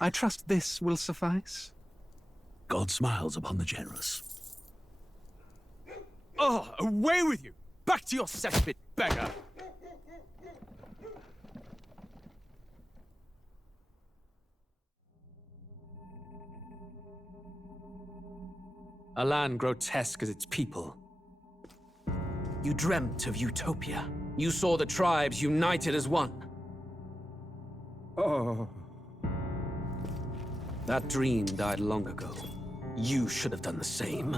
I trust this will suffice. God smiles upon the generous. Oh, away with you! Back to your cesspit, beggar! A land grotesque as its people. You dreamt of utopia. You saw the tribes united as one. Oh. That dream died long ago. You should have done the same.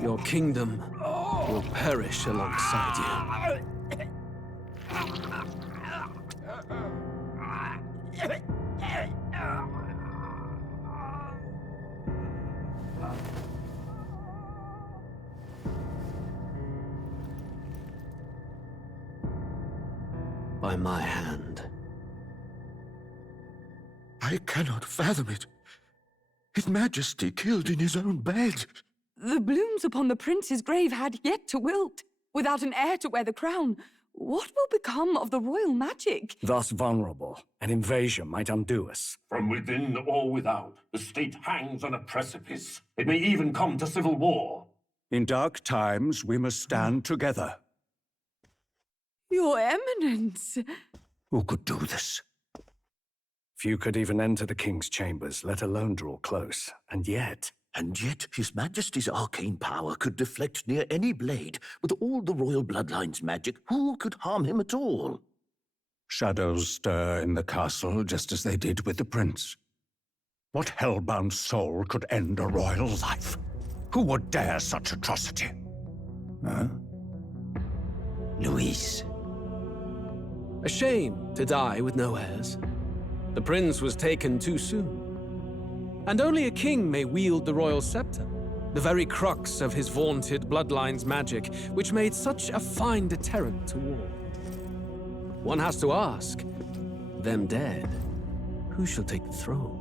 Your kingdom will perish alongside you. By my hand. I cannot fathom it. His Majesty killed in his own bed. The blooms upon the prince's grave had yet to wilt. Without an heir to wear the crown, what will become of the royal magic? Thus vulnerable, an invasion might undo us. From within or without, the state hangs on a precipice. It may even come to civil war. In dark times, we must stand together. Your Eminence! Who could do this? Few could even enter the king's chambers, let alone draw close. And yet His Majesty's arcane power could deflect near any blade. With all the royal bloodline's magic, who could harm him at all? Shadows stir in the castle just as they did with the prince. What hellbound soul could end a royal life? Who would dare such atrocity? Huh? Luis. A shame to die with no heirs. The prince was taken too soon. And only a king may wield the royal scepter, the very crux of his vaunted bloodline's magic, which made such a fine deterrent to war. One has to ask, them dead, who shall take the throne?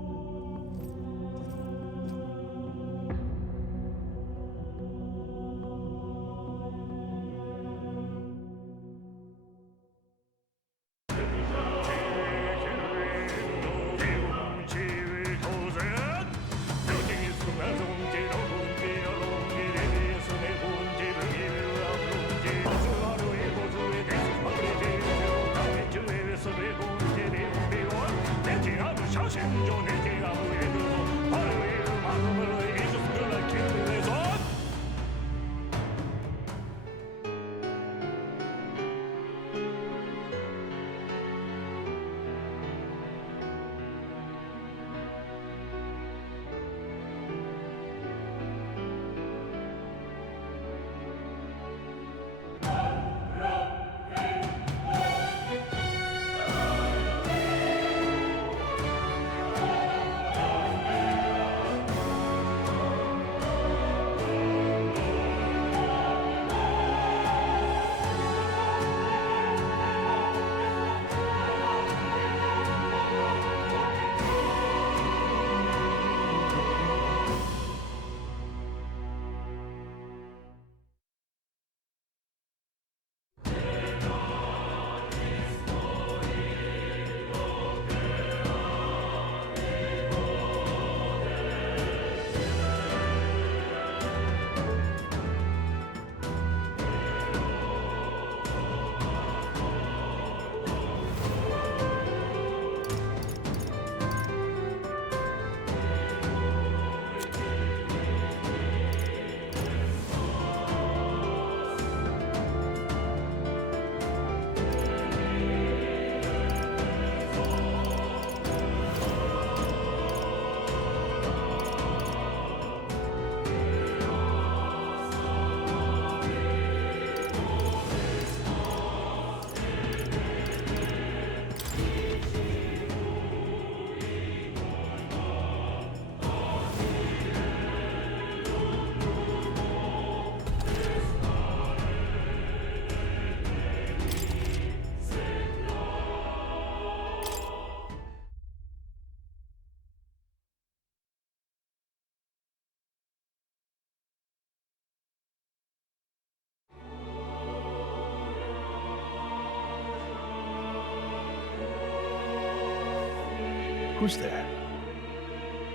Who's there?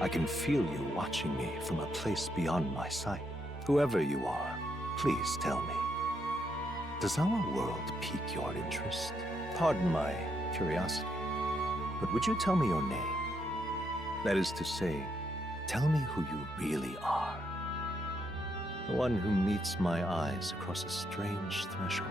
I can feel you watching me from a place beyond my sight. Whoever you are, please tell me. Does our world pique your interest? Pardon my curiosity, but would you tell me your name? That is to say, tell me who you really are. The one who meets my eyes across a strange threshold.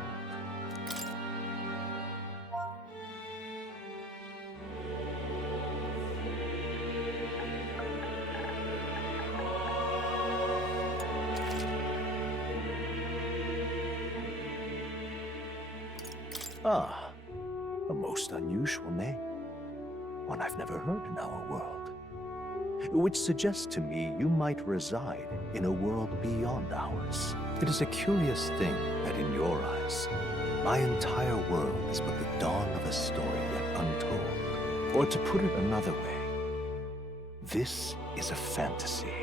Ah, a most unusual name. One I've never heard in our world. Which suggests to me you might reside in a world beyond ours. It is a curious thing that in your eyes, my entire world is but the dawn of a story yet untold. Or to put it another way, this is a fantasy.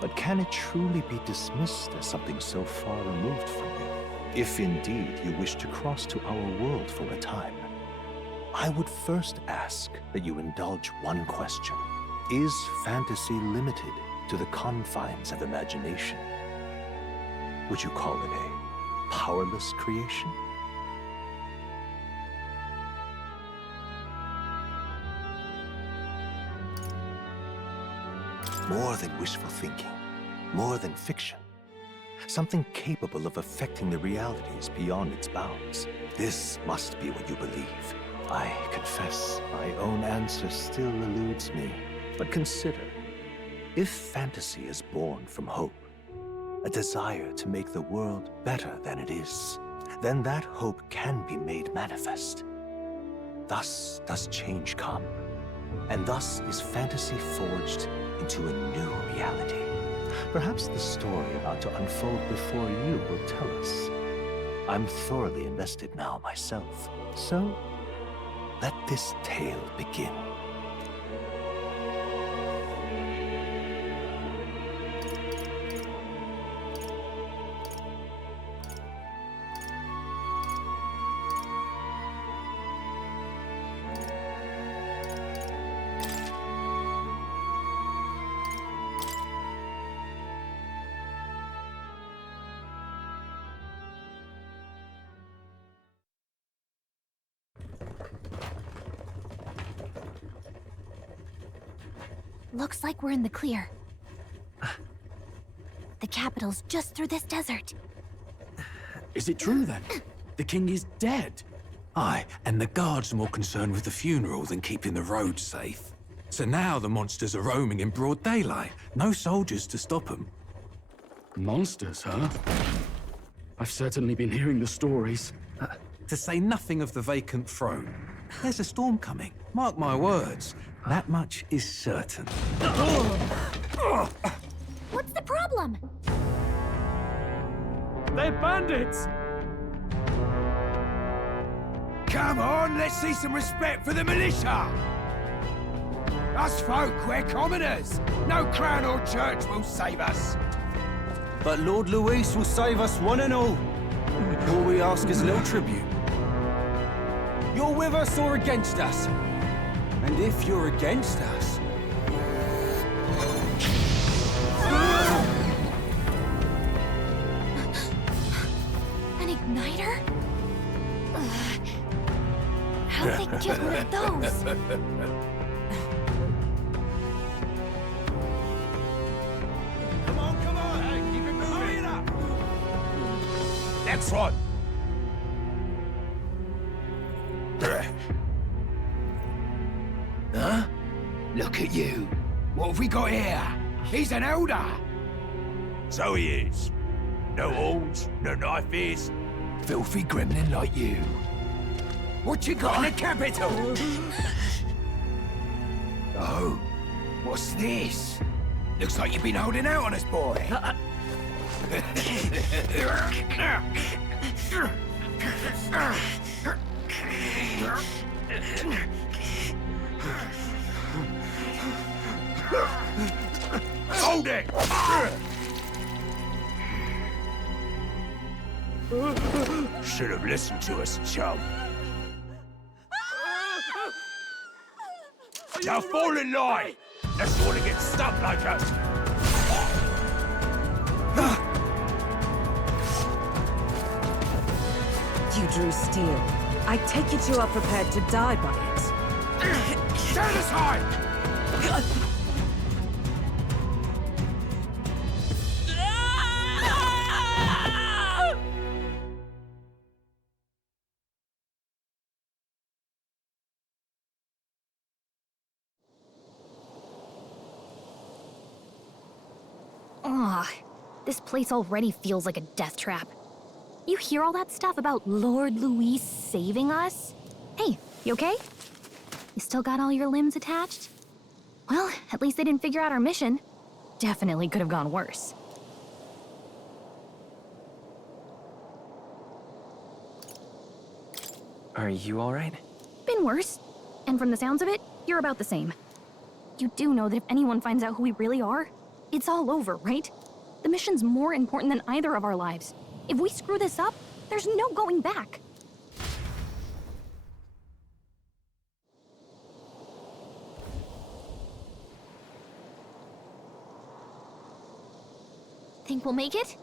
But can it truly be dismissed as something so far removed from you? If indeed you wish to cross to our world for a time, I would first ask that you indulge one question. Is fantasy limited to the confines of imagination? Would you call it a powerless creation? More than wishful thinking, more than fiction. Something capable of affecting the realities beyond its bounds. This must be what you believe. I confess, my own answer still eludes me. But consider, if fantasy is born from hope, a desire to make the world better than it is, then that hope can be made manifest. Thus does change come, and thus is fantasy forged into a new reality. Perhaps the story about to unfold before you will tell us. I'm thoroughly invested now myself, so let this tale begin. Looks like we're in the clear. The capital's just through this desert. Is it true then? The king is dead? Aye, and the guards are more concerned with the funeral than keeping the roads safe. So now the monsters are roaming in broad daylight. No soldiers to stop them. Monsters, huh? I've certainly been hearing the stories. To say nothing of the vacant throne. There's a storm coming. Mark my words. That much is certain. What's the problem? They're bandits! Come on, let's see some respect for the militia! Us folk, we're commoners. No crown or church will save us. But Lord Luis will save us one and all. All we ask is a little tribute. You're with us or against us? And if you're against us... An igniter? How'd they get one of those? Come on, hey, keep it moving. Hurry it up. Next one. Huh? Look at you. What have we got here? He's an elder. So he is. No horns, no knife is. Filthy gremlin like you. What you got in the capital? Oh, what's this? Looks like you've been holding out on us, boy. Hold it! Should have listened to us, chum. Now fall in line! Unless you want to get stuck like us! You drew steel. I take it you are prepared to die by it. Stand aside! Ugh, this place already feels like a death trap. You hear all that stuff about Lord Luis saving us? Hey, you okay? You still got all your limbs attached? Well, at least they didn't figure out our mission. Definitely could have gone worse. Are you alright? Been worse. And from the sounds of it, you're about the same. You do know that if anyone finds out who we really are, it's all over, right? The mission's more important than either of our lives. If we screw this up, there's no going back. Think we'll make it?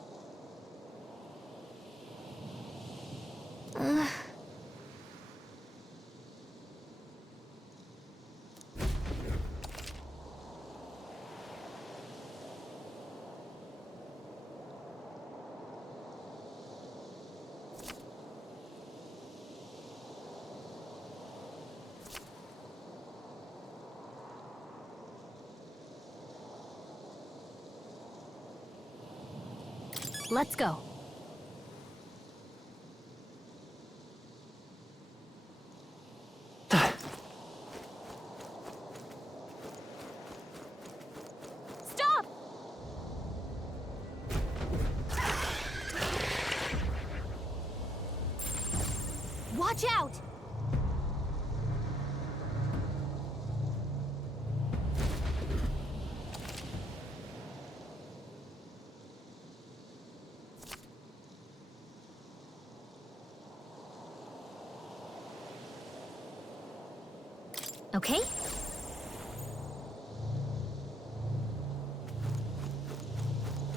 Let's go. Stop! Watch out! Okay?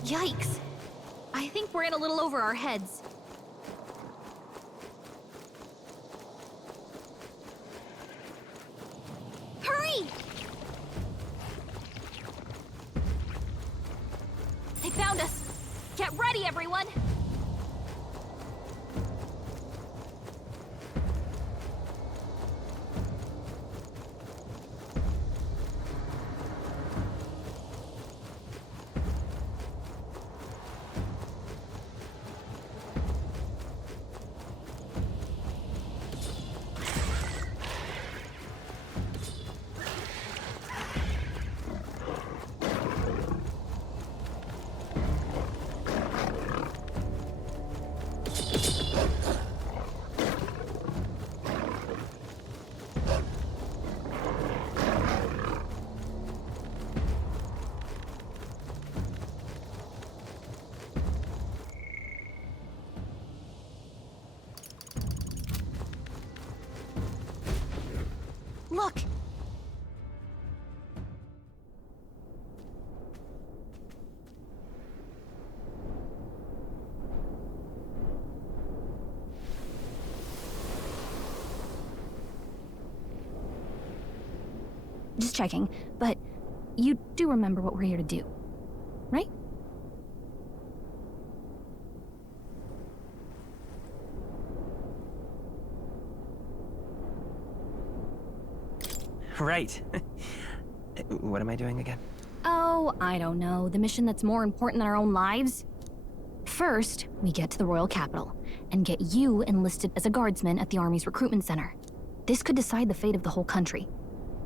Yikes. I think we're in a little over our heads. Hurry! They found us. Get ready, everyone! Look! Just checking, but you do remember what we're here to do, right? Right. What am I doing again? Oh, I don't know. The mission that's more important than our own lives? First, we get to the royal capital and get you enlisted as a guardsman at the army's recruitment center. This could decide the fate of the whole country.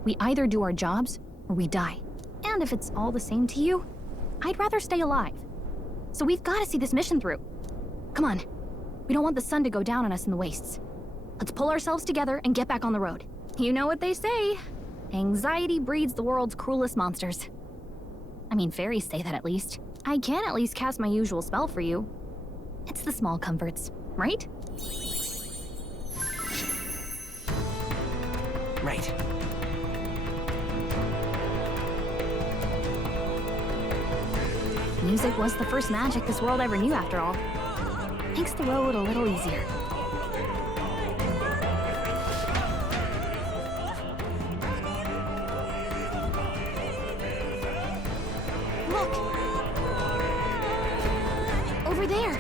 We either do our jobs or we die. And if it's all the same to you, I'd rather stay alive. So we've got to see this mission through. Come on. We don't want the sun to go down on us in the wastes. Let's pull ourselves together and get back on the road. You know what they say. Anxiety breeds the world's cruelest monsters. I mean, fairies say that at least. I can at least cast my usual spell for you. It's the small comforts, right? Right. Music was the first magic this world ever knew, after all. Makes the road a little easier. Look! Over there!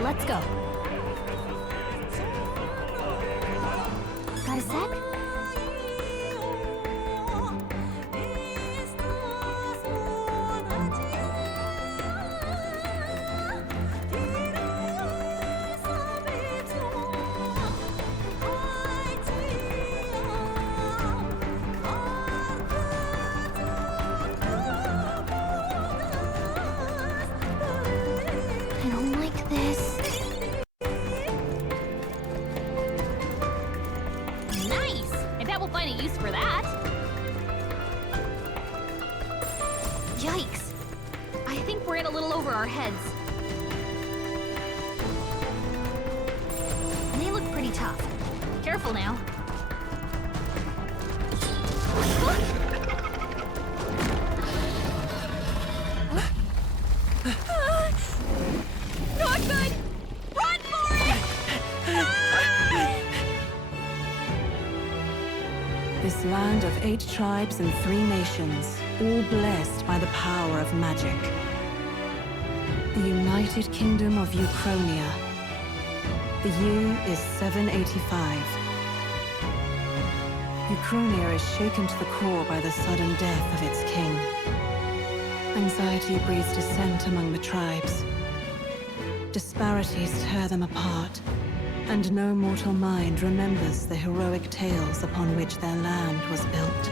Let's go. Got a sec? I don't like this. Nice! I bet we'll find a use for that. Yikes. I think we're in a little over our heads. They look pretty tough. Careful now. Not good! Run for it! This land of 8 tribes and 3 nations, all blessed by the power of magic. The United Kingdom of Uchronia. The year is 785. Uchronia is shaken to the core by the sudden death of its king. Anxiety breeds dissent among the tribes. Disparities tear them apart, and no mortal mind remembers the heroic tales upon which their land was built.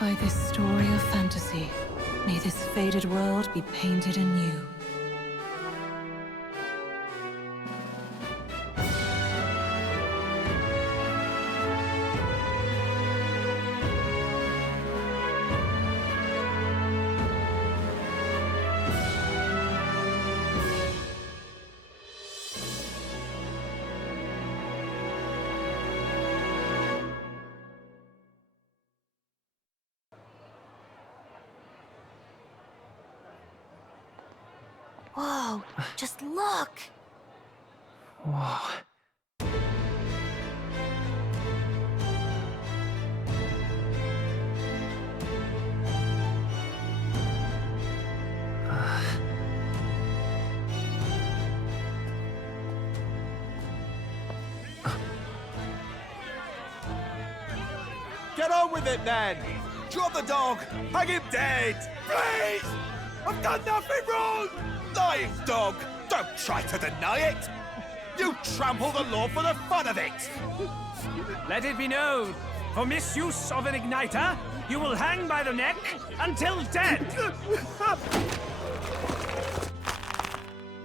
By this story of fantasy, may this faded world be painted anew. Whoa, just look! Whoa. Get on with it, then! Drop the dog! Hang him dead! Please! I've done nothing wrong! Lying dog! Don't try to deny it! You trample the law for the fun of it! Let it be known, for misuse of an igniter, you will hang by the neck until dead!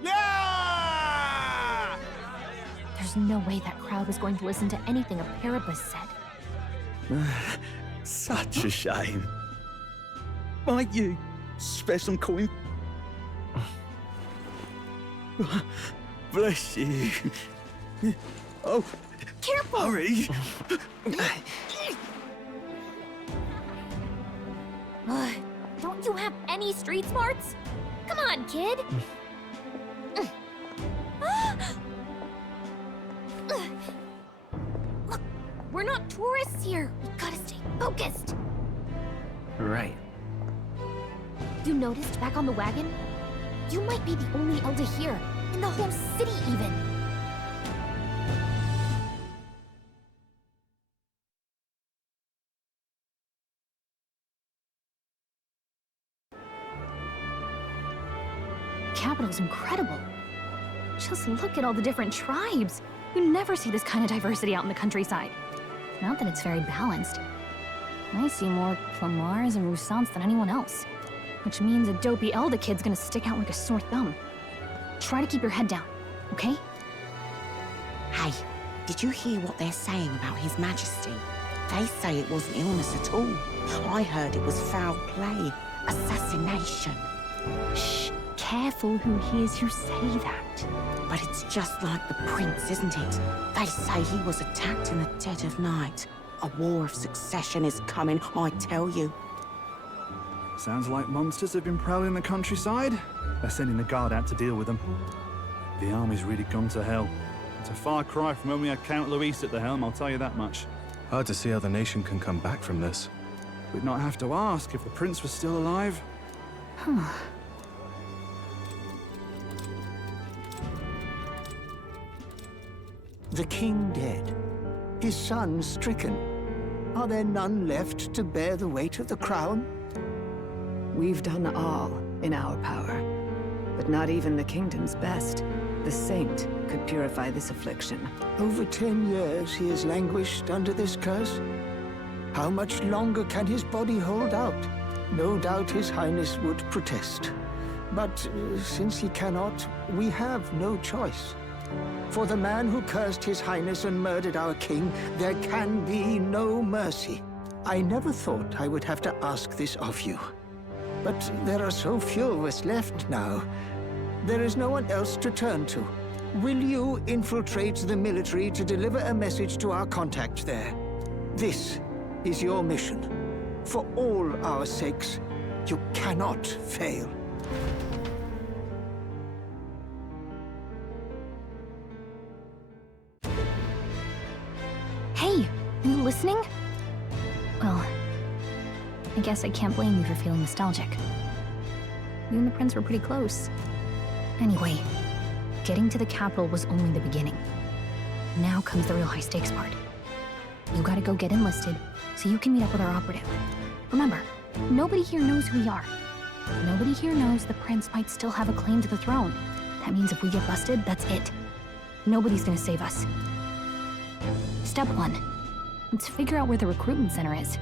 Yeah! There's no way that crowd was going to listen to anything a Paribus said. Such a shame. Might you spare some coin? Bless you. Oh, careful! Hurry! Don't you have any street smarts? Come on, kid! Look, we're not tourists here. We gotta stay focused. Right. You noticed back on the wagon? You might be the only elder here, in the whole city even. The capital's incredible. Just look at all the different tribes. You never see this kind of diversity out in the countryside. Not that it's very balanced. I see more Clamars and Roussants than anyone else. Which means a dopey Elder kid's gonna stick out like a sore thumb. Try to keep your head down, okay? Hey, did you hear what they're saying about His Majesty? They say it wasn't illness at all. I heard it was foul play, assassination. Shh, careful who hears you say that. But it's just like the prince, isn't it? They say he was attacked in the dead of night. A war of succession is coming, I tell you. Sounds like monsters have been prowling the countryside. They're sending the guard out to deal with them. The army's really gone to hell. It's a far cry from when we had Count Luis at the helm, I'll tell you that much. Hard to see how the nation can come back from this. We'd not have to ask if the prince was still alive. The king dead, his son stricken. Are there none left to bear the weight of the crown? We've done all in our power, but not even the kingdom's best. The saint could purify this affliction. Over 10 years he has languished under this curse. How much longer can his body hold out? No doubt his highness would protest. But since he cannot, we have no choice. For the man who cursed his highness and murdered our king, there can be no mercy. I never thought I would have to ask this of you. But there are so few of us left now. There is no one else to turn to. Will you infiltrate the military to deliver a message to our contact there? This is your mission. For all our sakes, you cannot fail. Hey, you listening? Well, I guess I can't blame you for feeling nostalgic. You and the prince were pretty close. Anyway, getting to the capital was only the beginning. Now comes the real high-stakes part. You gotta go get enlisted, so you can meet up with our operative. Remember, nobody here knows who we are. Nobody here knows the prince might still have a claim to the throne. That means if we get busted, that's it. Nobody's gonna save us. Step 1. Let's figure out where the recruitment center is.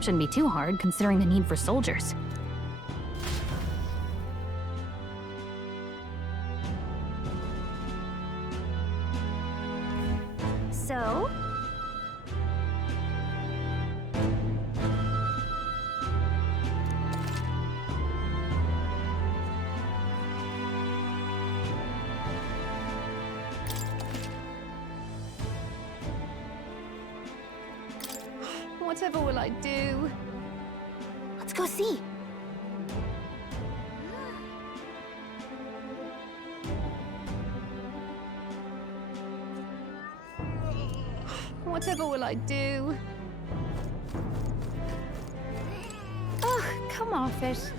Shouldn't be too hard, considering the need for soldiers. So? Whatever will I do? Let's go see. Whatever will I do? Ugh, come off it.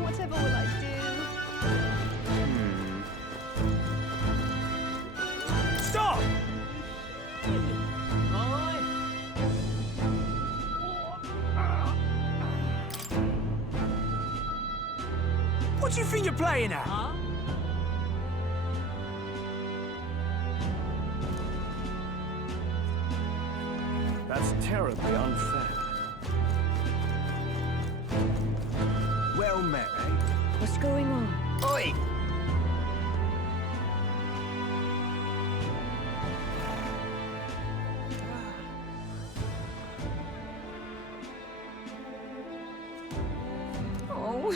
Whatever will I do? Stop! What do you think you're playing at? That's terribly unfair. Well met, eh? What's going on? Oi! Oh.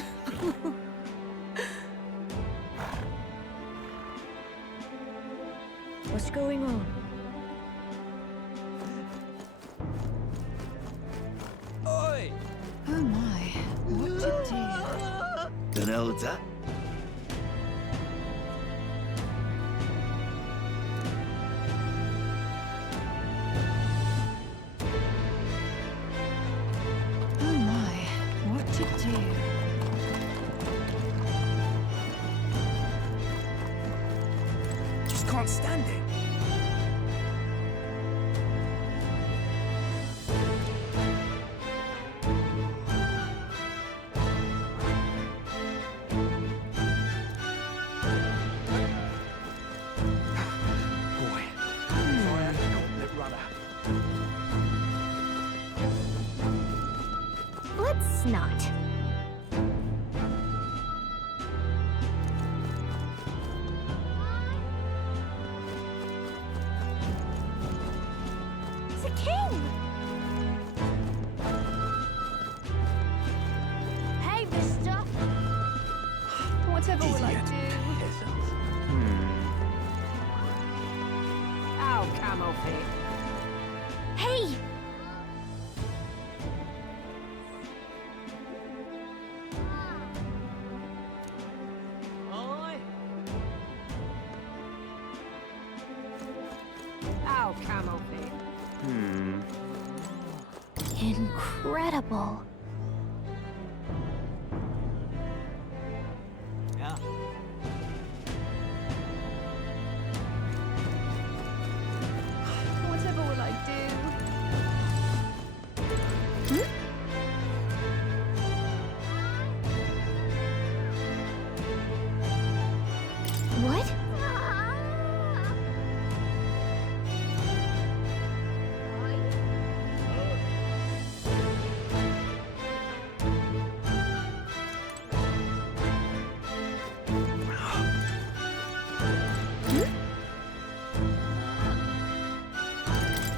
What's going on? Oi! Oh my, what to do? Dunno what's that? Oh my, what to do? Just can't stand it. guess not. The king! Hey, mister! Whatever will I do? Ow, camel feet. Hey! Ow, camel feet. Incredible. Yeah. Whatever will I do? What?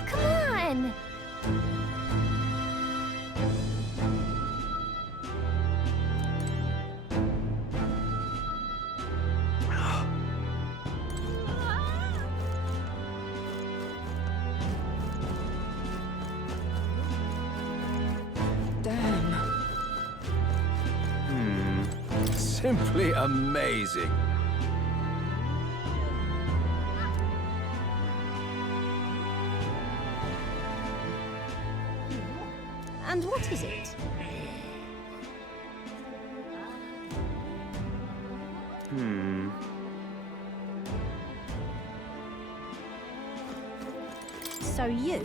Come on! Damn. Simply amazing. And what is it? So you?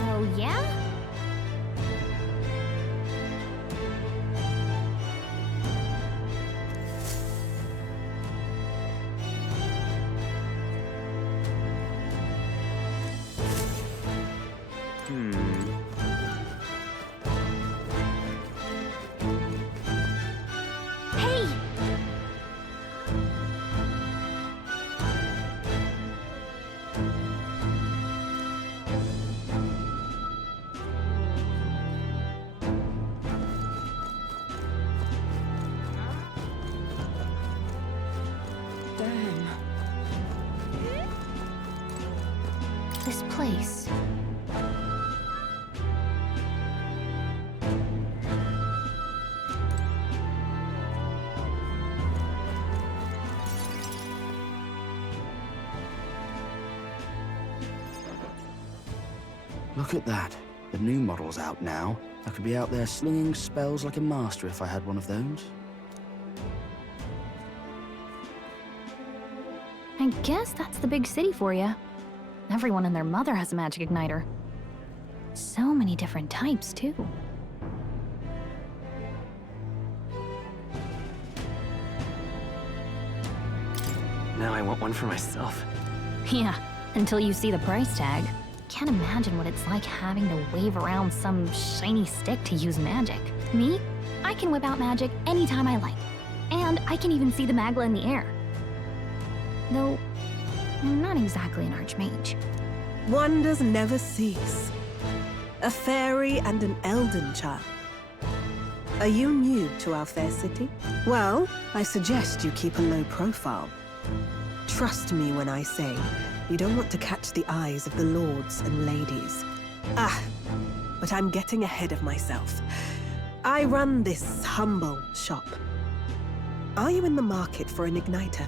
Oh, yeah? Hey! Damn. This place. Look at that. The new model's out now. I could be out there slinging spells like a master if I had one of those. I guess that's the big city for you. Everyone and their mother has a magic igniter. So many different types, too. Now I want one for myself. Yeah, until you see the price tag. Can't imagine what it's like having to wave around some shiny stick to use magic. Me? I can whip out magic anytime I like. And I can even see the Magla in the air. Though, I'm not exactly an archmage. Wonders never cease. A fairy and an elden child. Are you new to our fair city? Well, I suggest you keep a low profile. Trust me when I say you don't want to catch the eyes of the lords and ladies. But I'm getting ahead of myself. I run this humble shop. Are you in the market for an igniter?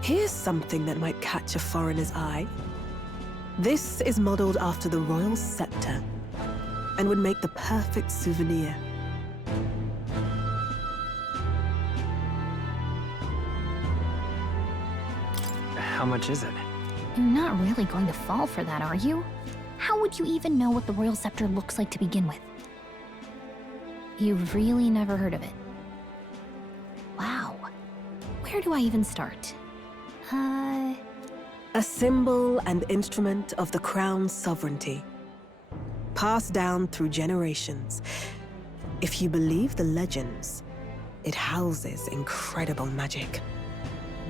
Here's something that might catch a foreigner's eye. This is modeled after the royal scepter and would make the perfect souvenir. How much is it? You're not really going to fall for that, are you? how would you even know what the royal scepter looks like to begin with? You've really never heard of it? Wow. Where do I even start? A symbol and instrument of the crown's sovereignty, passed down through generations. If you believe the legends, it houses incredible magic,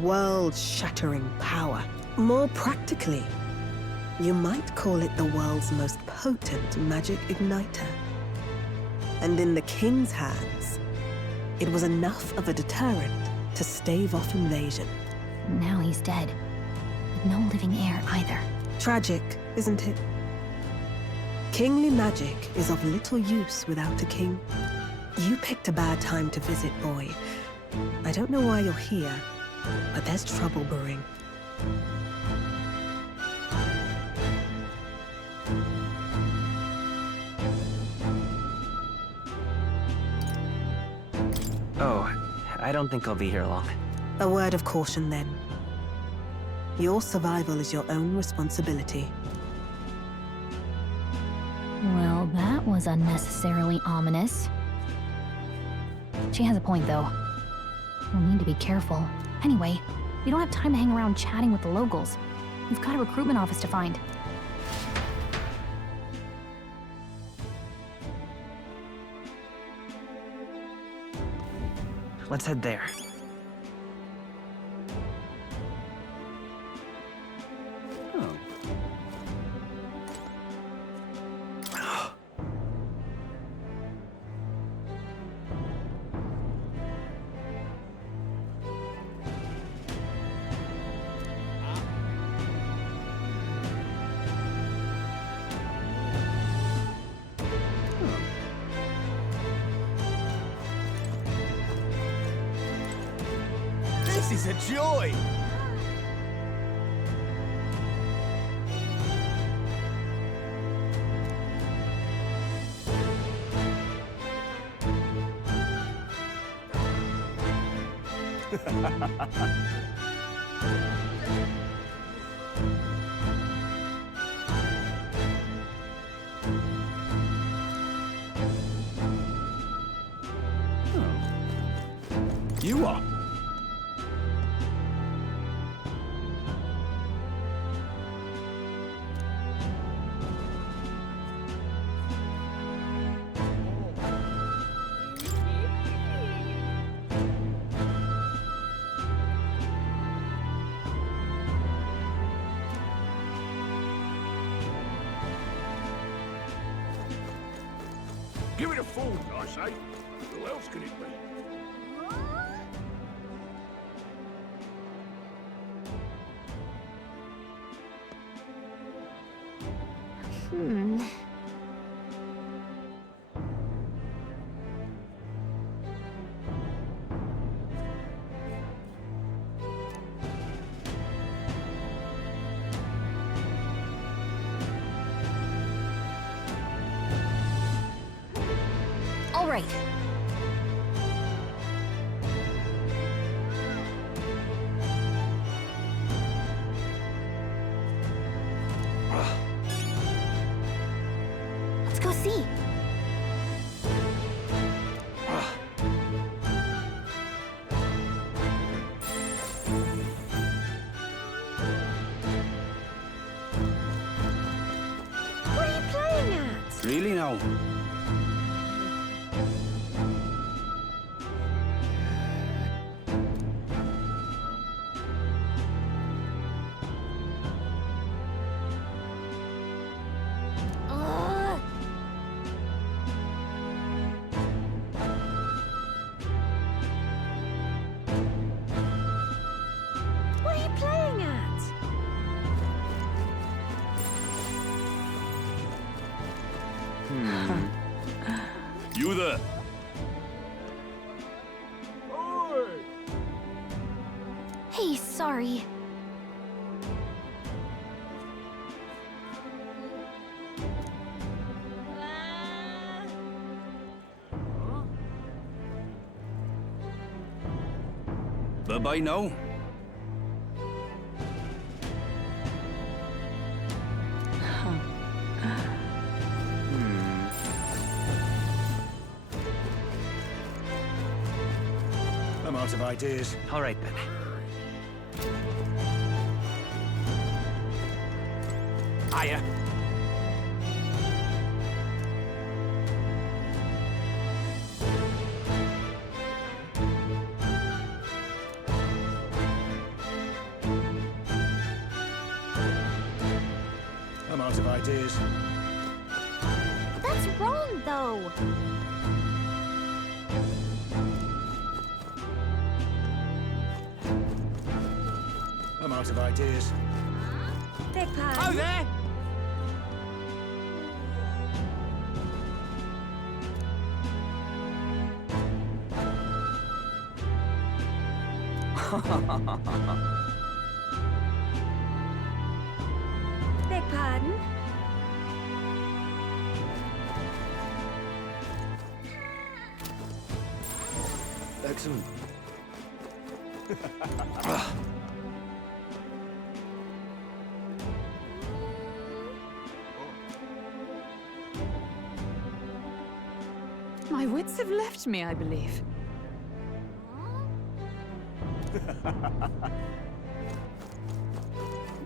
world-shattering power. More practically, you might call it the world's most potent magic igniter. And in the king's hands, it was enough of a deterrent to stave off invasion. Now he's dead, with no living heir either. Tragic, isn't it? Kingly magic is of little use without a king. You picked a bad time to visit, boy. I don't know why you're here, but there's trouble brewing. Oh, I don't think I'll be here long. A word of caution, then. Your survival is your own responsibility. Well, that was unnecessarily ominous. She has a point, though. We'll need to be careful. Anyway, we don't have time to hang around chatting with the locals. We've got a recruitment office to find. Let's head there. This is a joy! You are. Give it a fold, I say. Who else can it be? All right. Let's go see. What are you playing at? Really now? What are you playing at? You there? Hey, sorry. Bye-bye now. out of ideas. All right, then. Hiya. I'm out of ideas. That's wrong, though. I'm out of ideas. Beg pardon? Oh, there! Beg pardon? Excellent. My wits have left me, I believe.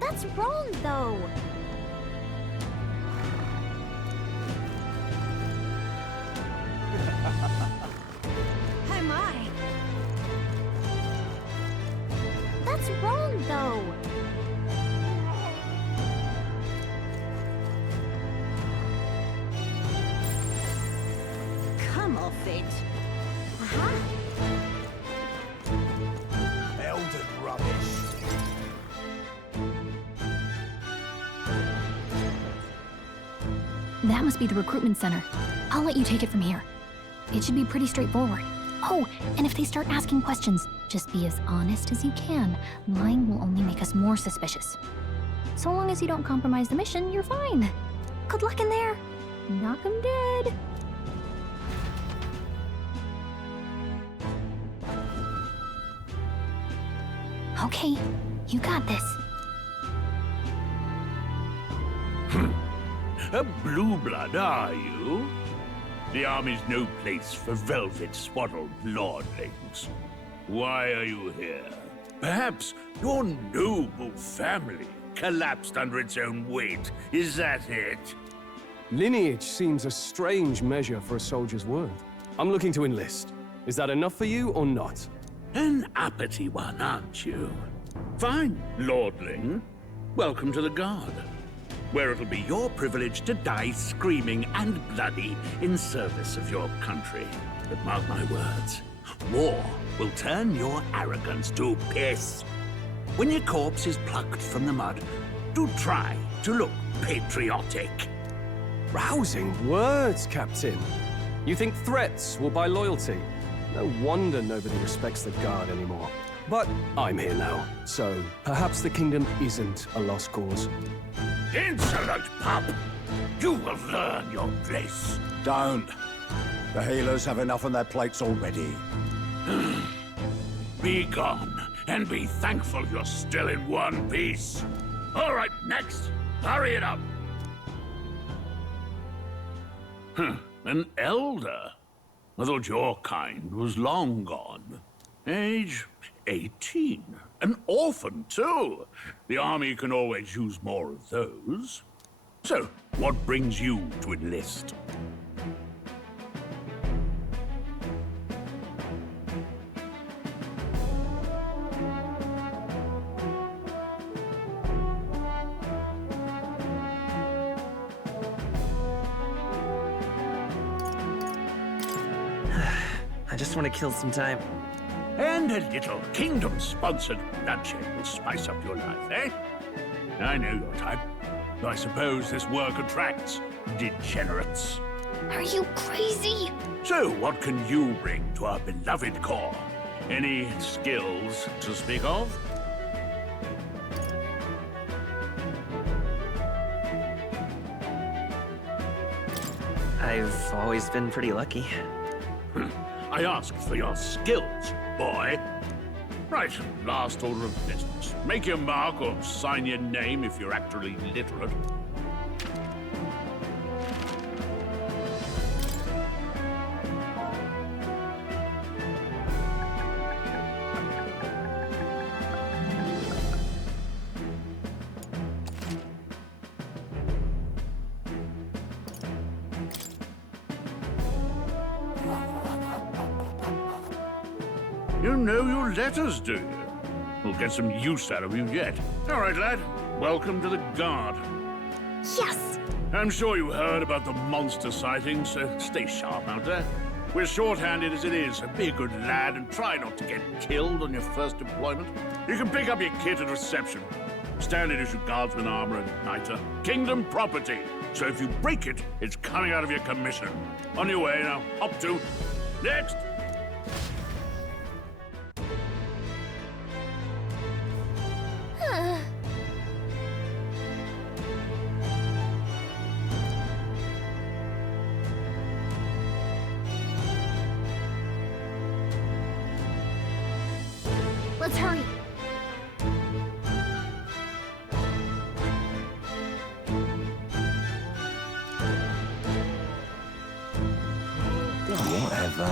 That's wrong, though. Oh my! That's wrong, though. Come off it. Elden rubbish. That must be the recruitment center. I'll let you take it from here. It should be pretty straightforward. Oh, and if they start asking questions, just be as honest as you can. Lying will only make us more suspicious. So long as you don't compromise the mission, you're fine. Good luck in there. Knock 'em dead. Okay, you got this. A blue blood, are you? The army's no place for velvet-swaddled lordlings. Why are you here? Perhaps your noble family collapsed under its own weight. Is that it? Lineage seems a strange measure for a soldier's worth. I'm looking to enlist. Is that enough for you or not? An uppity one, aren't you? Fine, lordling. Welcome to the Guard, where it'll be your privilege to die screaming and bloody in service of your country. But mark my words, war will turn your arrogance to piss. When your corpse is plucked from the mud, do try to look patriotic. Rousing words, Captain. You think threats will buy loyalty? No wonder nobody respects the Guard anymore. But I'm here now, so perhaps the kingdom isn't a lost cause. Insolent pup! You will learn your place. Don't. The healers have enough on their plates already. Be gone, and be thankful you're still in one piece. All right, next. Hurry it up. An elder? I thought your kind was long gone. Age 18. An orphan, too. The army can always use more of those. So, what brings you to enlist? I just want to kill some time. And a little kingdom-sponsored bloodshed will spice up your life, eh? I know your type. I suppose this work attracts degenerates. Are you crazy? So, what can you bring to our beloved corps? Any skills to speak of? I've always been pretty lucky. I asked for your skills, boy. Right, last order of business. Make your mark or sign your name if you're actually literate. You know your letters, do you? We'll get some use out of you yet. All right, lad. Welcome to the Guard. Yes! I'm sure you heard about the monster sightings, so stay sharp out there. We're short-handed as it is, so be a good lad and try not to get killed on your first deployment. You can pick up your kit at reception. Standard issue guardsman armor and igniter. Kingdom property. So if you break it, it's coming out of your commission. On your way now. Up to. Next! Let's hurry. Whatever.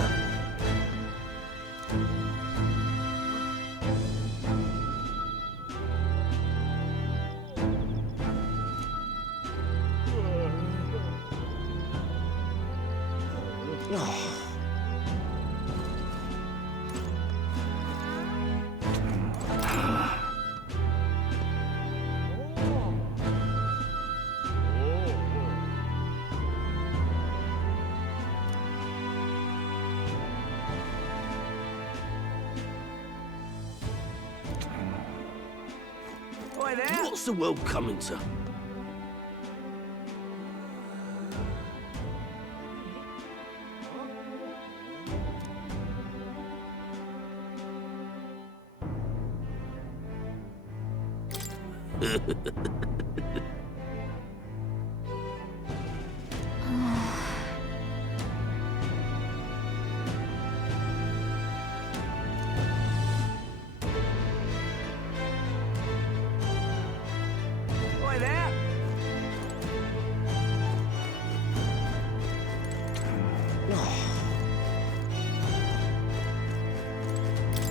What's the world coming to?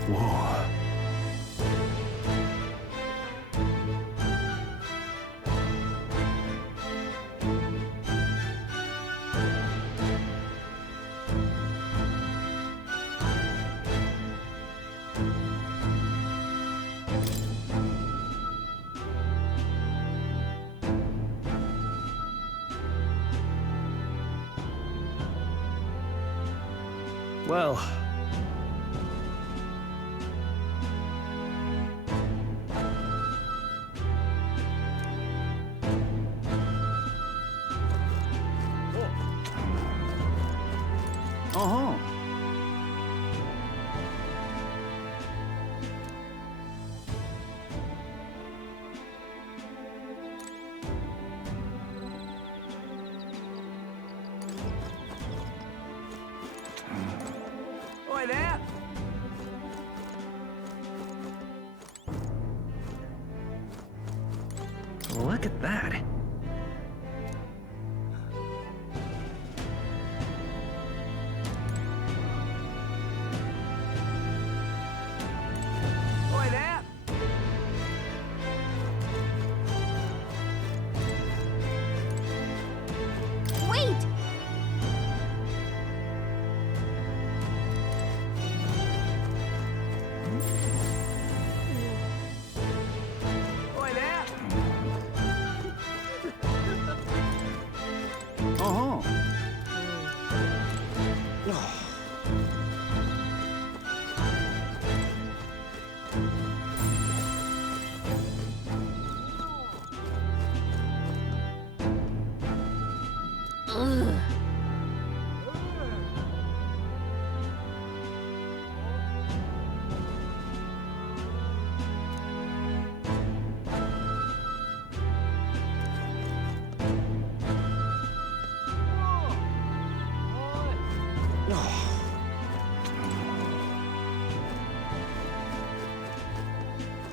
Whoa. Well... Uh-huh. Oi there! Look at that. Oi there! Wait! Oi there! Uh-huh. Ugh.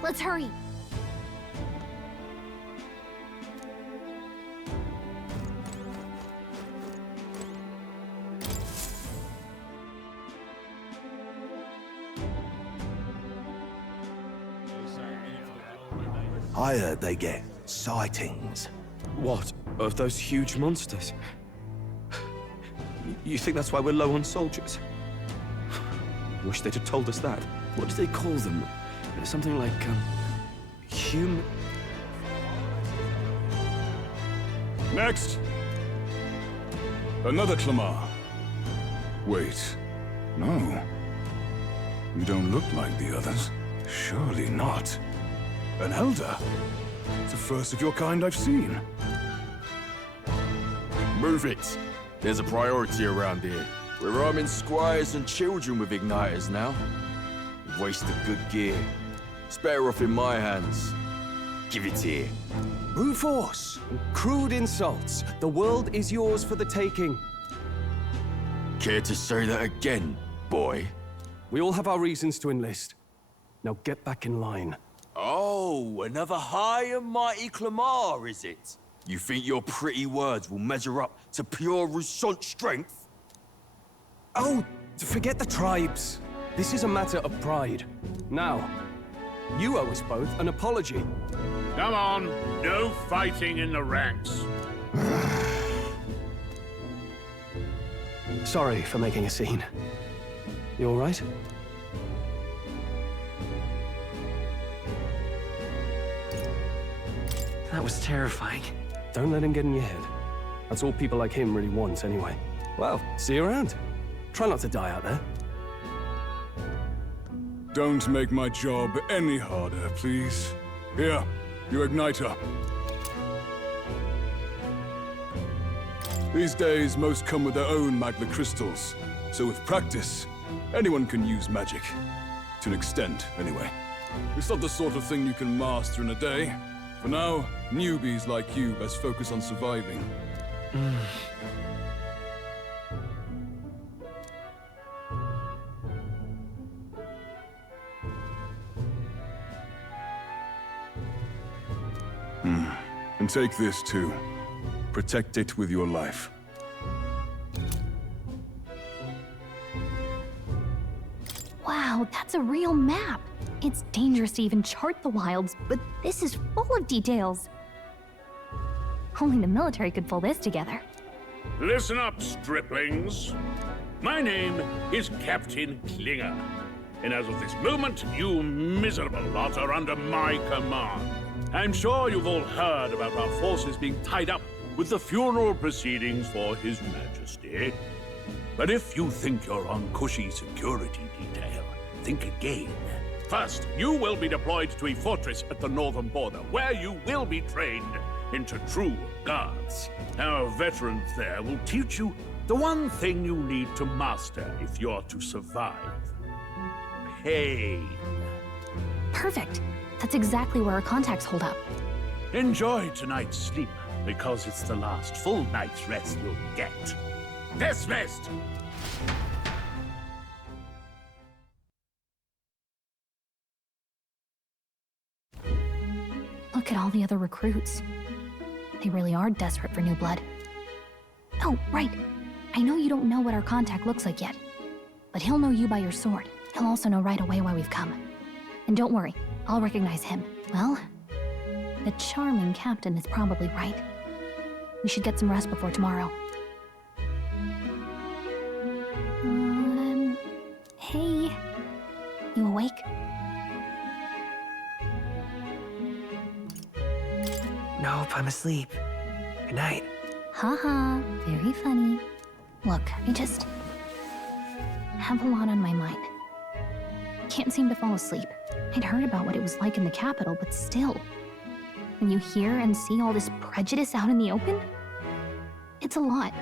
Let's hurry. I heard they get sightings. What? Of those huge monsters? You think that's why we're low on soldiers? Wish they'd have told us that. What do they call them? Something like, human... Next! Another Clamar. Wait. No. You don't look like the others. Surely not. An elder? It's the first of your kind I've seen. Move it. There's a priority around here. We're arming squires and children with igniters now. We've wasted good gear. It's better off in my hands. Give it here. Brute force! Crude insults. The world is yours for the taking. Care to say that again, boy? We all have our reasons to enlist. Now get back in line. Oh, another high and mighty Clamar, is it? You think your pretty words will measure up to pure Roussant strength? Oh, forget the tribes. This is a matter of pride. Now, you owe us both an apology. Come on, no fighting in the ranks. Sorry for making a scene. You all right? That was terrifying. Don't let him get in your head. That's all people like him really want, anyway. Well, see you around. Try not to die out there. Don't make my job any harder, please. Here, you ignite up. These days, most come with their own magna crystals. So with practice, anyone can use magic. To an extent, anyway. It's not the sort of thing you can master in a day. For now, newbies like you best focus on surviving. And take this too. Protect it with your life. Wow, that's a real map. It's dangerous to even chart the wilds, but this is full of details. Only the military could pull this together. Listen up, striplings. My name is Captain Klinger. And as of this moment, you miserable lot are under my command. I'm sure you've all heard about our forces being tied up with the funeral proceedings for His Majesty. But if you think you're on cushy security detail, think again. First, you will be deployed to a fortress at the northern border, where you will be trained into true guards. Our veterans there will teach you the one thing you need to master if you're to survive. Pain. Perfect. That's exactly where our contacts hold up. Enjoy tonight's sleep, because it's the last full night's rest you'll get. Dismissed! Look at all the other recruits. They really are desperate for new blood. Oh, right. I know you don't know what our contact looks like yet, but he'll know you by your sword. He'll also know right away why we've come. And don't worry, I'll recognize him. Well, the charming captain is probably right. We should get some rest before tomorrow. Hey. You awake? Nope, I'm asleep. Good night. Haha, very funny. Look, I just have a lot on my mind. Can't seem to fall asleep. I'd heard about what it was like in the capital, but still. When you hear and see all this prejudice out in the open, it's a lot.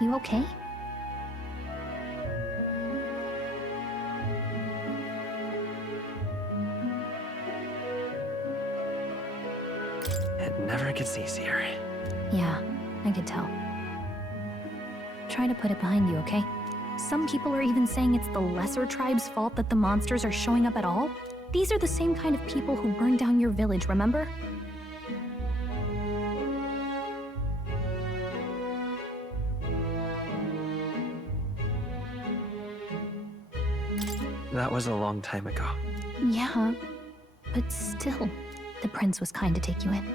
You okay? It never gets easier. Yeah, I could tell. Try to put it behind you, okay? Some people are even saying it's the lesser tribe's fault that the monsters are showing up at all. These are the same kind of people who burned down your village, remember? That was a long time ago. Yeah, but still, the prince was kind to take you in.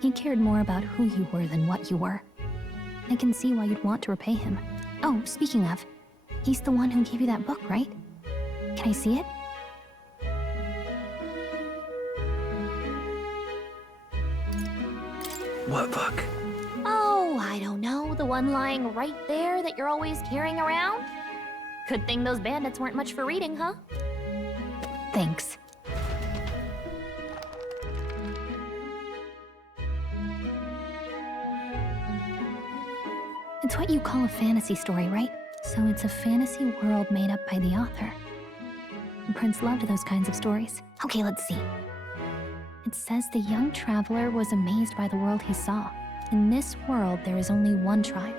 He cared more about who you were than what you were. I can see why you'd want to repay him. Oh, speaking of, He's the one who gave you that book, right? Can I see it? What book? Oh, I don't know. The one lying right there that you're always carrying around? Good thing those bandits weren't much for reading, huh? Thanks. It's what you call a fantasy story, right? So it's a fantasy world made up by the author. The prince loved those kinds of stories. Okay, let's see. It says the young traveler was amazed by the world he saw. In this world, there is only one tribe.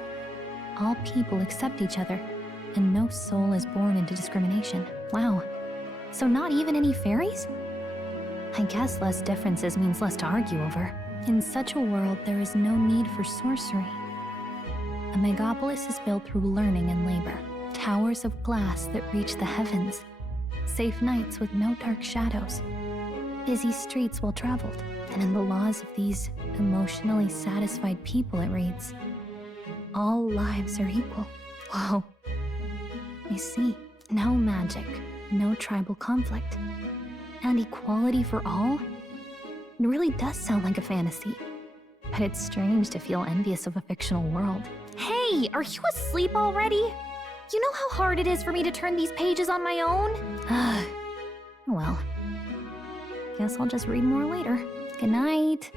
All people accept each other, and no soul is born into discrimination. Wow. So not even any fairies? I guess less differences means less to argue over. In such a world, there is no need for sorcery. A megapolis is built through learning and labor. Towers of glass that reach the heavens. Safe nights with no dark shadows. Busy streets well traveled. And in the laws of these emotionally satisfied people, it reads, all lives are equal. Whoa. I see. No magic, no tribal conflict, and equality for all? It really does sound like a fantasy. But it's strange to feel envious of a fictional world. Hey, are you asleep already? You know how hard it is for me to turn these pages on my own? Well, guess I'll just read more later. Good night.